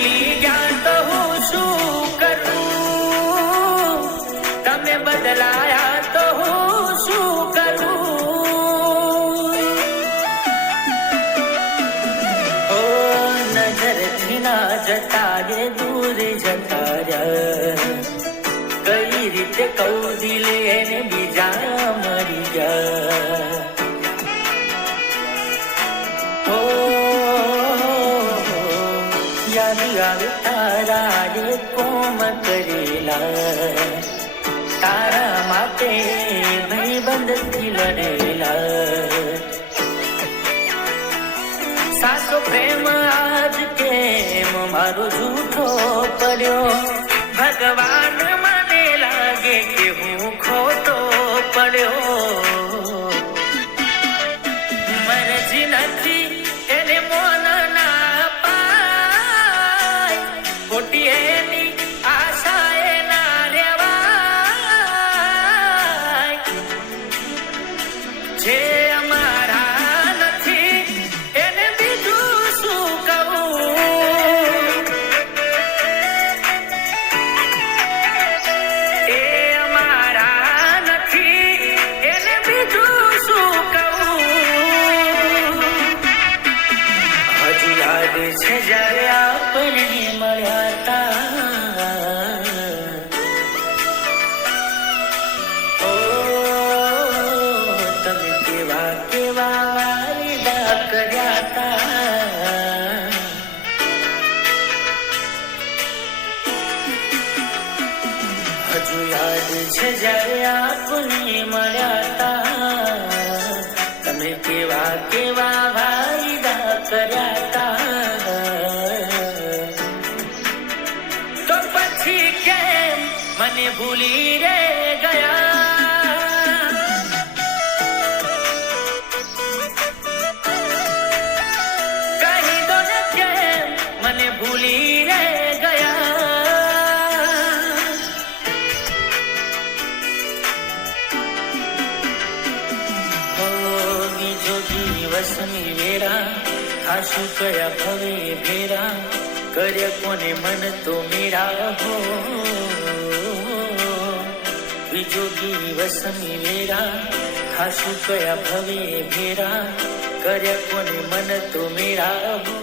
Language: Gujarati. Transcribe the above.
ભૂલી ગયા તો હું શું કરું, તમે બદલાયા તો હું શું કરું. ઓ નજરથી ના જતા રે દૂર જતા રહ્યા, કઈ રીતે કહું દિલે એને બીજા મરી ગયા. યાદ આવે તારા રે કોમ કરેલા, તારા માટે ભાઈબંધથી લડેલા. સાચો પ્રેમ આજ કેમ મારો જૂઠો પડ્યો, ભગવાન મને લાગે કે હું ખોટો પડ્યો. મરજી નથી એને મોન ના પાય, ખોટી એની આશા એ ના રેવાય. જે અમારા નથી એને બીજું શું કહું, એ અમારા નથી એને બીજું શું કહું. હજુ યાદ છે જ્યારે આપણે મળ્યા તા, ઓ તમે કેવા કેવા વાયદા કર્યા તા. હજુ યાદ છે જ્યારે આપણે મળ્યા તા, તમે કેવા કેવા વાયદા કર્યા તા. તો પછી કેમ મને ભૂલી રે ગયા, કહી દો ને કેમ મને ભૂલી રે ગયા. બીજો દિવસની વેરા ખાશું કયા ભવે ભેરા, કરે કોને મન તો મેરા હો. બીજો દિવસની વેરા ખાશું કયા ભવે ભેરા, કરે કોને મન તો મેરા હો.